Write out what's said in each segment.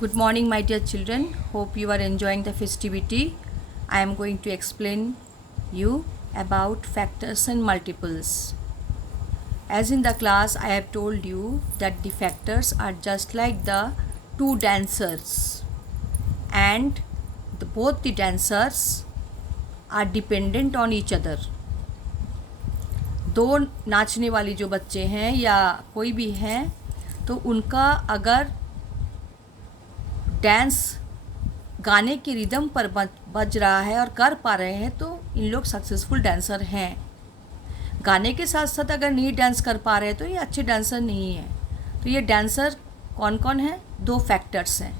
Good morning, my dear children. Hope you are enjoying the festivity. I am going to explain you about factors and multiples. As in the class, I have told you that the factors are just like the two dancers, and both the dancers are dependent on each other. दो नाचने वाली जो बच्चे हैं या कोई भी हैं, तो उनका अगर डांस गाने के रिदम पर बज रहा है और कर पा रहे हैं तो इन लोग सक्सेसफुल डांसर हैं। गाने के साथ साथ अगर नहीं डांस कर पा रहे हैं तो ये अच्छे डांसर नहीं हैं। तो ये डांसर कौन कौन है? दो फैक्टर्स हैं,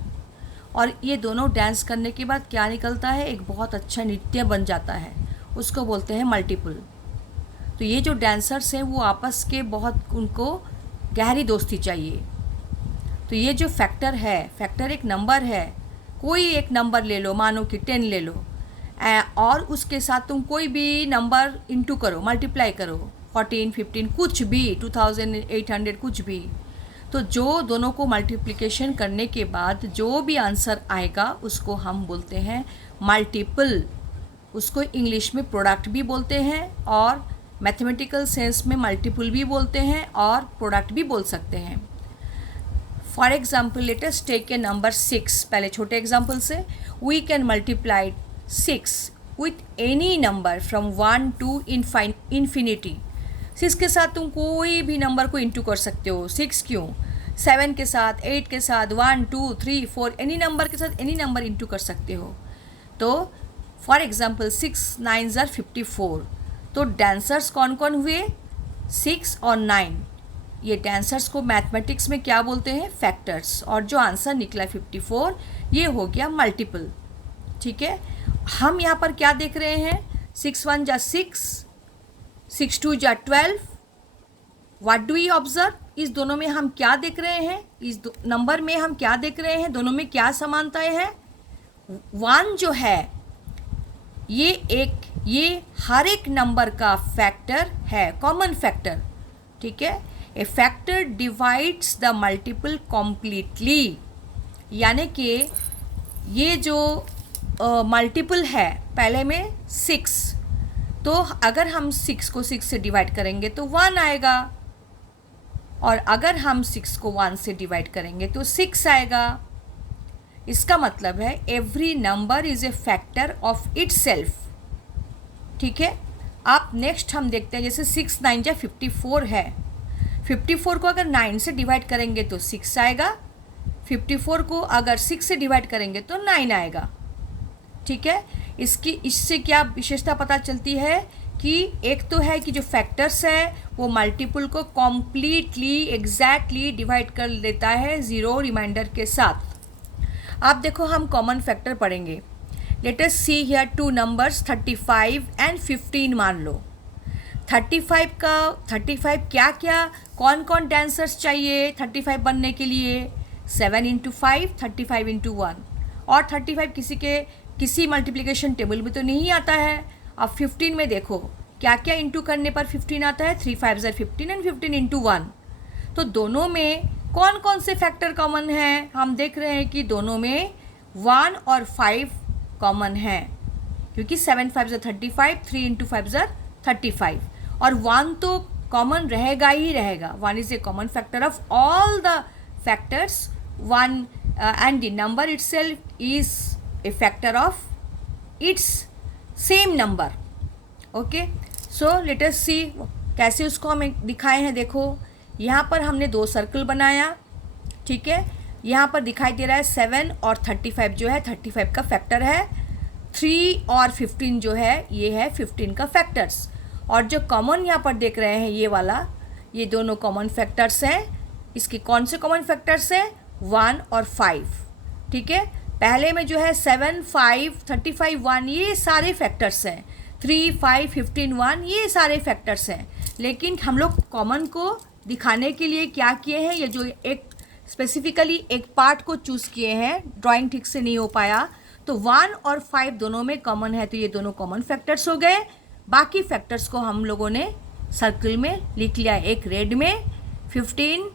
और ये दोनों डांस करने के बाद क्या निकलता है? एक बहुत अच्छा नृत्य बन जाता है, उसको बोलते हैं मल्टीपल। तो ये जो डांसर्स हैं वो आपस के बहुत उनको गहरी दोस्ती चाहिए। तो ये जो फैक्टर है, फैक्टर एक नंबर है, कोई एक नंबर ले लो, मानो कि 10 ले लो, और उसके साथ तुम कोई भी नंबर इंटू करो, मल्टीप्लाई करो, 14, 15, कुछ भी, 2800, कुछ भी। तो जो दोनों को मल्टीप्लिकेशन करने के बाद जो भी आंसर आएगा उसको हम बोलते हैं मल्टीपल। उसको इंग्लिश में प्रोडक्ट भी बोलते हैं और मैथमेटिकल सेंस में मल्टीपल भी बोलते हैं और प्रोडक्ट भी बोल सकते हैं। For example, let us take a number 6। पहले छोटे एग्जाम्पल से, we can multiply 6 with any number from 1 to infinity. 6 के साथ तुम कोई भी नंबर को इंटू कर सकते हो। 6 क्यों? 7 के साथ, 8 के साथ, 1, 2, 3, 4, एनी नंबर के साथ एनी नंबर इंटू कर सकते हो। तो फॉर एग्जाम्पल 6 9s are 54। तो डांसर्स कौन कौन हुए? 6 और 9। ये डांसर्स को मैथमेटिक्स में क्या बोलते हैं? फैक्टर्स। और जो आंसर निकला 54, ये हो गया मल्टीपल। ठीक है, हम यहाँ पर क्या देख रहे हैं? 6 1 जा 6, 6 2 जा 12। What do we observe? इस दोनों में हम क्या देख रहे हैं? इस नंबर में हम क्या देख रहे हैं? दोनों में क्या समानताएं हैं? 1 जो है ये हर एक नंबर का फैक्टर है, कॉमन फैक्टर। ठीक है, a factor divides the multiple completely. यानी कि ये जो मल्टीपल है, पहले में 6, तो अगर हम 6 को 6 से डिवाइड करेंगे तो 1 आएगा, और अगर हम 6 को 1 से डिवाइड करेंगे तो 6 आएगा। इसका मतलब है every number is a factor of itself. ठीक है, आप नेक्स्ट हम देखते हैं, जैसे 6 9 जा 54 है। 54 को अगर 9 से डिवाइड करेंगे तो 6 आएगा, 54 को अगर 6 से डिवाइड करेंगे तो 9 आएगा। ठीक है, इससे क्या विशेषता पता चलती है कि एक तो है कि जो फैक्टर्स है वो मल्टीपल को कॉम्प्लीटली एग्जैक्टली डिवाइड कर देता है ज़ीरो रिमाइंडर के साथ। आप देखो, हम कॉमन फैक्टर पढ़ेंगे। Late us see here two numbers 35 and 15 मान लो। 35 क्या क्या कौन कौन डांसर्स चाहिए 35 बनने के लिए? 7 × 5, 35 × 1। और 35 किसी मल्टीप्लिकेशन टेबल में तो नहीं आता है। अब 15 में देखो क्या क्या इंटू करने पर 15 आता है? 3 5s are 15 एंड 15 × 1। तो दोनों में कौन कौन से फैक्टर कॉमन हैं? हम देख रहे हैं कि दोनों में 1 और 5 कॉमन हैं, क्योंकि 7 5s are 35, 3 × 5s are 35, और 1 तो कॉमन रहेगा ही रहेगा। 1 is a common factor of all the factors. 1 and the number itself is a factor of its same number. Okay, so let us see कैसे उसको हमें दिखाए हैं। देखो, यहाँ पर हमने 2 सर्कल बनाया। ठीक है, यहाँ पर दिखाई दे रहा है 7 और 35 जो है 35 का फैक्टर है। 3 और 15 जो है ये है 15 का फैक्टर्स। और जो कॉमन यहाँ पर देख रहे हैं ये वाला, ये दोनों कॉमन फैक्टर्स हैं। इसके कौन से कॉमन फैक्टर्स हैं? 1 और 5। ठीक है, पहले में जो है 7 5 35 1 ये सारे फैक्टर्स हैं। 3 5 15 1 ये सारे फैक्टर्स हैं। लेकिन हम लोग कॉमन को दिखाने के लिए क्या किए हैं? ये जो एक स्पेसिफिकली एक पार्ट को चूज़ किए हैं, ड्राइंग ठीक से नहीं हो पाया, तो 1 और 5 दोनों में कॉमन है, तो ये दोनों कॉमन फैक्टर्स हो गए। बाकी फैक्टर्स को हम लोगों ने सर्कल में लिख लिया, एक रेड में 15,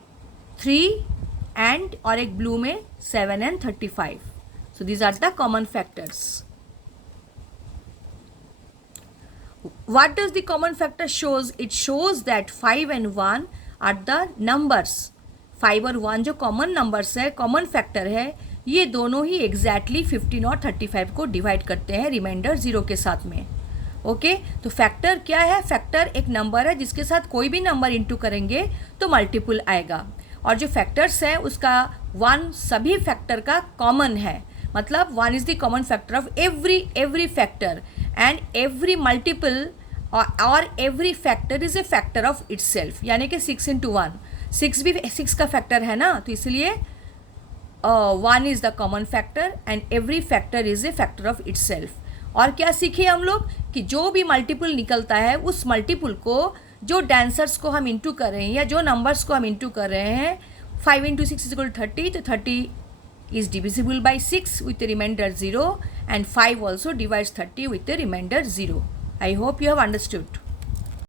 3 एंड और एक ब्लू में 7 and 35. So these are the common factors. What does the common factor shows? It shows that 5 and 1 are the numbers. 5 और 1 जो कॉमन नंबर्स है, कॉमन फैक्टर है, ये दोनों ही एग्जैक्टली 15 और 35 को डिवाइड करते हैं रिमाइंडर 0 के साथ में. ओके तो फैक्टर क्या है? फैक्टर एक नंबर है जिसके साथ कोई भी नंबर इंटू करेंगे तो मल्टीपल आएगा. और जो फैक्टर्स है उसका 1 सभी फैक्टर का कॉमन है, मतलब 1 is the common factor of every factor and every multiple और every factor is a factor of itself. यानी कि 6 into 1, 6 भी 6 का फैक्टर है ना, तो इसलिए 1 is the common factor and every factor is a factor of itself. और क्या सीखे हम लोग कि जो भी मल्टीपल निकलता है उस मल्टीपल को जो डांसर्स को हम इंटू कर रहे हैं या जो नंबर्स को हम इंटू कर रहे हैं, 5 into 6 is equal to 30, तो 30 is divisible by 6 with the remainder 0 and 5 also divides 30 with the remainder 0. I hope you have understood.